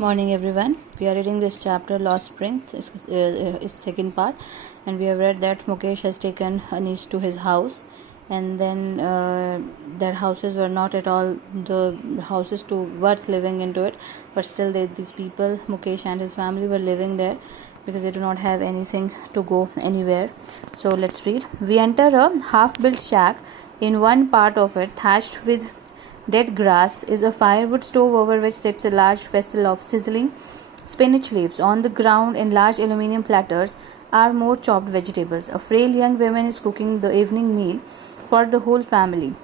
Morning, everyone. We are reading this chapter, Lost Spring. It's second part, and we have read that Mukesh has taken Anish to his house, and then their houses were not at all the houses to worth living into it, but still these people, Mukesh and his family, were living there because they do not have anything to go anywhere. So let's read. We enter a half-built shack. In one part of it, thatched with dead grass, is a firewood stove over which sits a large vessel of sizzling spinach leaves. On the ground, in large aluminium platters, are more chopped vegetables. A frail young woman is cooking the evening meal for the whole family.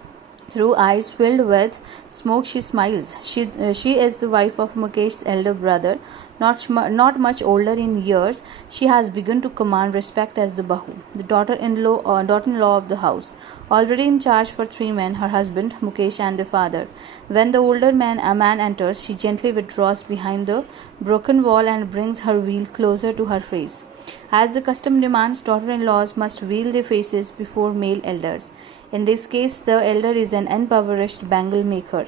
Through eyes filled with smoke, she smiles. She is the wife of Mukesh's elder brother, not much older in years. She has begun to command respect as the Bahu, the daughter-in-law of the house, already in charge for 3 men, her husband, Mukesh, and the father. When the older man enters, she gently withdraws behind the broken wall and brings her wheel closer to her face. As the custom demands, daughter-in-laws must veil their faces before male elders. In this case, the elder is an impoverished bangle maker.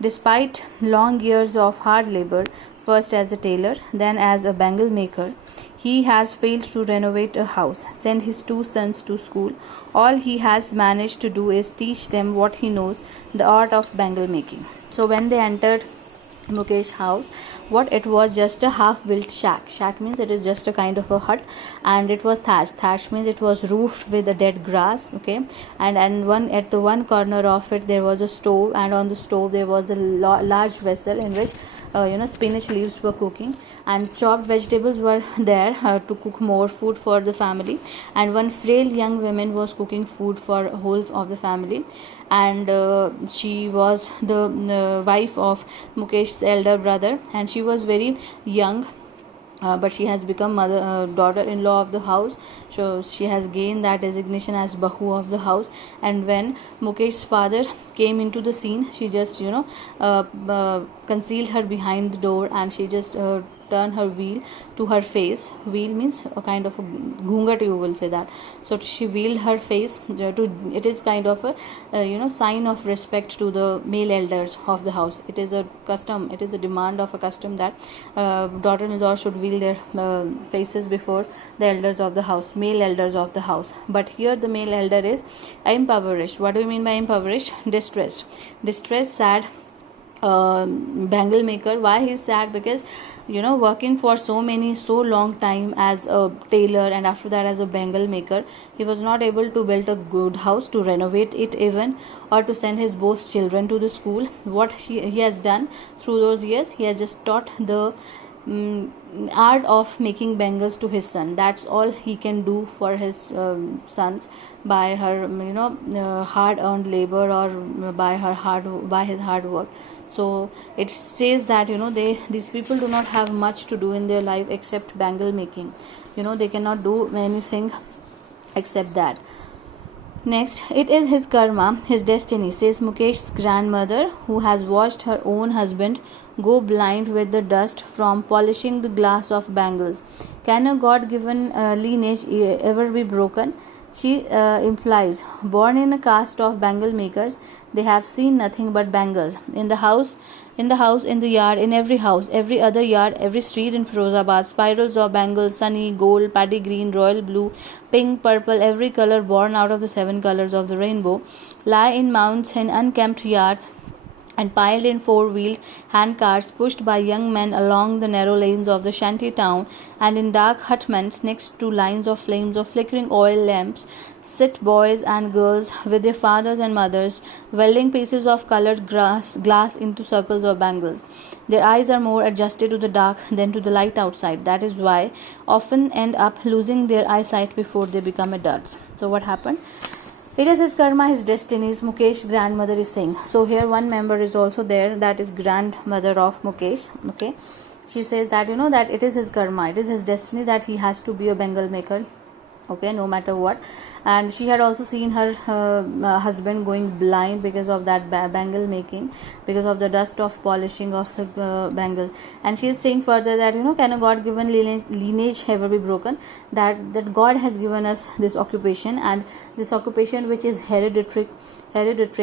Despite long years of hard labor, first as a tailor, then as a bangle maker, he has failed to renovate a house, send his 2 sons to school. All he has managed to do is teach them what he knows, the art of bangle making. So when they entered Mukesh house, what it was just a half-built shack. Shack means it is just a kind of a hut, and it was thatched. Thatched means it was roofed with the dead grass. Okay, and one at the one corner of it there was a stove, and on the stove there was a large vessel in which spinach leaves were cooking, and chopped vegetables were there to cook more food for the family. And one frail young woman was cooking food for whole of the family, and she was the wife of Mukesh's elder brother, and she was very young, but she has become daughter-in-law of the house, so she has gained that designation as Bahu of the house. And when Mukesh's father came into the scene, she just concealed her behind the door, and she just turn her wheel to her face. Wheel means a kind of a ghungat, you will say that. So she veiled her face it is kind of a sign of respect to the male elders of the house. It is a custom, it is a demand of a custom that daughter-in-law should veil their faces before the elders of the house, male elders of the house. But here the male elder is impoverished. What do you mean by impoverished? Distressed, sad bangle maker. Why he is sad? Because working for so long time as a tailor, and after that as a bangle maker, he was not able to build a good house, to renovate it even, or to send his both children to the school. What he has done through those years, he has just taught the art of making bangles to his son. That's all he can do for his sons by her hard earned labor, or by his hard work. So it says that these people do not have much to do in their life except bangle making. They cannot do anything except that. Next, it is his karma, his destiny, says Mukesh's grandmother, who has watched her own husband go blind with the dust from polishing the glass of bangles. Can a God-given lineage ever be broken? She implies, born in a caste of bangle makers, they have seen nothing but bangles. In the house, in the yard, in every house, every other yard, every street in Firozabad, spirals of bangles, sunny, gold, paddy green, royal blue, pink, purple, every color born out of the 7 colors of the rainbow, lie in mounds in unkempt yards, and piled in 4-wheeled handcarts pushed by young men along the narrow lanes of the shanty town, and in dark hutments next to lines of flames of flickering oil lamps sit boys and girls with their fathers and mothers, welding pieces of colored glass into circles of bangles. Their eyes are more adjusted to the dark than to the light outside. That is why often end up losing their eyesight before they become adults. So what happened? It is his karma, his destinies, Mukesh's grandmother is saying. So here one member is also there, that is grandmother of Mukesh. Okay, she says that that it is his karma, it is his destiny that he has to be a bangle maker. okay, no matter what. And she had also seen her husband going blind because of that bangle making, because of the dust of polishing of the bangle. And she is saying further that, can a god given lineage ever be broken? That God has given us this occupation, and this occupation which is hereditary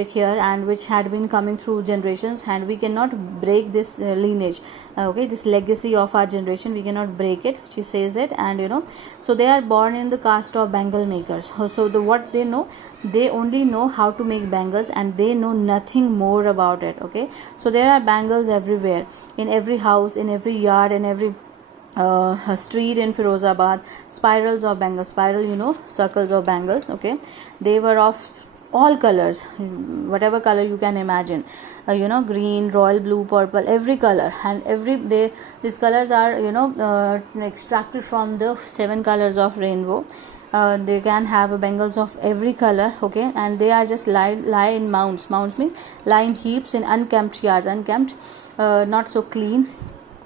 here, and which had been coming through generations, and we cannot break this lineage, okay, this legacy of our generation, we cannot break it, she says it. And so they are born in the caste of bangle makers. So what they know, they only know how to make bangles, and they know nothing more about it, okay. So there are bangles everywhere, in every house, in every yard, in every street in Firozabad, spirals of bangles, circles of bangles, okay. They were of all colors, whatever color you can imagine, green, royal blue, purple, every color. And these colors are extracted from the 7 colors of rainbow. They can have bangles of every color, okay. And they are just lie in mounds means lie in heaps in unkempt yards, not so clean,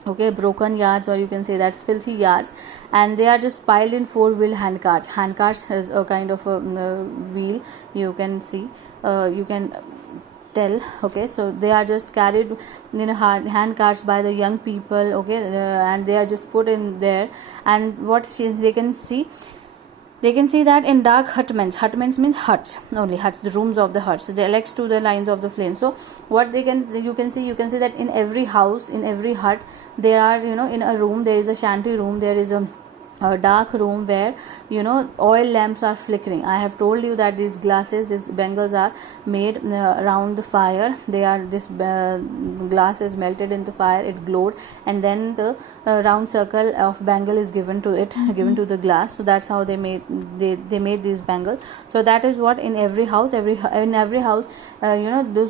okay, broken yards, or you can say that filthy yards. And they are just piled in 4-wheeled handcarts is a kind of a wheel, you can see, you can tell, okay. So they are just carried in hand carts by the young people, okay, and they are just put in there. And what they can see that in dark hutments mean huts, only huts, the rooms of the huts, they next to the lines of the flame. So what you can see that in every house, in every hut, there are, in a room, there is a shanty room, there is a dark room where oil lamps are flickering. I have told you that these bangles are made around the fire. This glass is melted in the fire, it glowed, and then the round circle of bangle is given to it, given to the glass. So that's how they made these bangles. So that is what in every house, those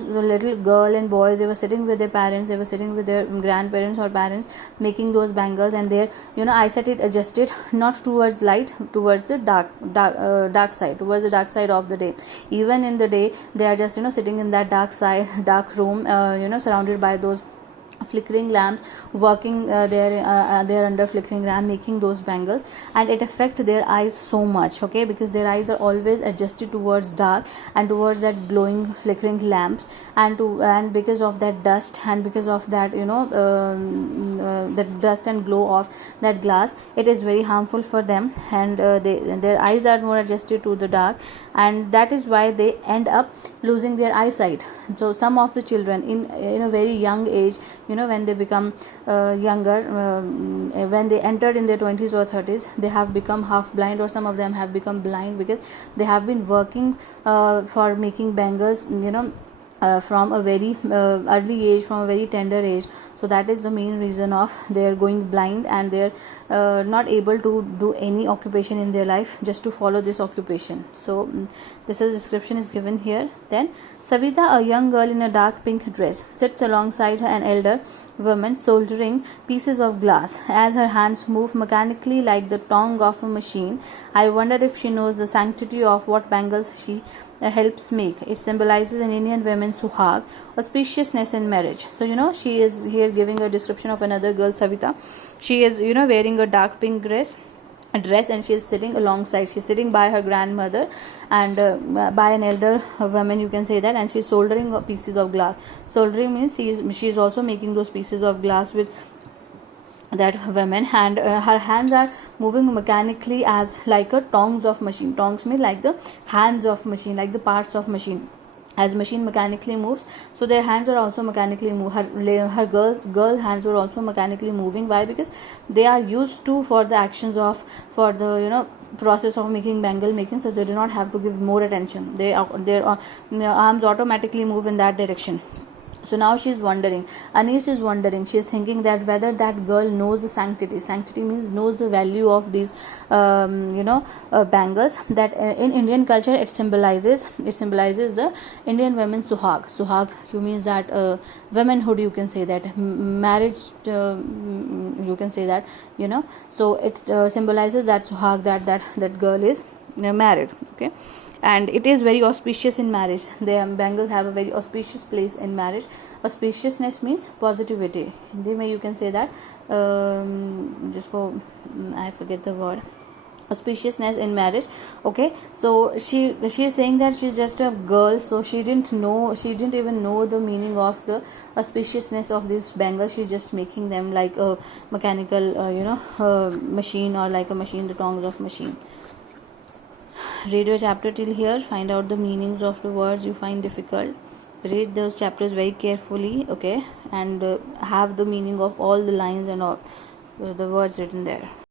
little girl and boys, they were sitting with their parents, they were sitting with their grandparents or parents, making those bangles, and their eyesight is adjusted not towards light, towards the dark side, towards the dark side of the day. Even in the day, they are just sitting in that dark room, surrounded by those flickering lamps, working there under flickering lamp, making those bangles. And it affects their eyes so much, okay, because their eyes are always adjusted towards dark and towards that glowing flickering lamps, and because of that dust, and because of that that dust and glow of that glass, it is very harmful for them. And their eyes are more adjusted to the dark, and that is why they end up losing their eyesight. So some of the children in a very young age, when they become younger, when they entered in their 20s or 30s, they have become half blind, or some of them have become blind, because they have been working for making bangles, from a very early age, from a very tender age. So that is the main reason of their going blind, and they're not able to do any occupation in their life, just to follow this occupation. So this is description is given here. Then Savita, a young girl in a dark pink dress, sits alongside an elder woman soldering pieces of glass. As her hands move mechanically like the tongue of a machine, I wonder if she knows the sanctity of what bangles she helps make. It symbolizes an Indian woman's suhag, auspiciousness in marriage. So she is here giving a description of another girl, Savita. She is wearing a dark pink dress, and she is sitting alongside, she's sitting by her grandmother, and by an elder woman, you can say that, and she's soldering pieces of glass. Soldering means she is also making those pieces of glass with that woman, and her hands are moving mechanically as like a tongs of machine. Tongs mean like the hands of machine, like the parts of machine. As machine mechanically moves, so their hands are also mechanically move. Her girl hands were also mechanically moving. Why? Because they are used to for the process of making bangle making, so they do not have to give more attention. Their arms automatically move in that direction. So now she is wondering, Anis is wondering, she is thinking that whether that girl knows the sanctity. Sanctity means knows the value of these bangles, that in Indian culture it symbolizes the Indian women's suhag you means that womanhood, you can say that, marriage, you can say that, so it symbolizes that suhag, that girl is married, okay. And it is very auspicious in marriage. The bangles have a very auspicious place in marriage. Auspiciousness means positivity. Hindi mein you can say that, I forget the word. auspiciousness in marriage. Okay, so she's saying that she's just a girl, so she didn't even know the meaning of the auspiciousness of these bangles. She's just making them like a mechanical machine, or like a machine, the tongs of machine. Read your chapter till here, find out the meanings of the words you find difficult. Read those chapters very carefully, okay, and have the meaning of all the lines and all the words written there.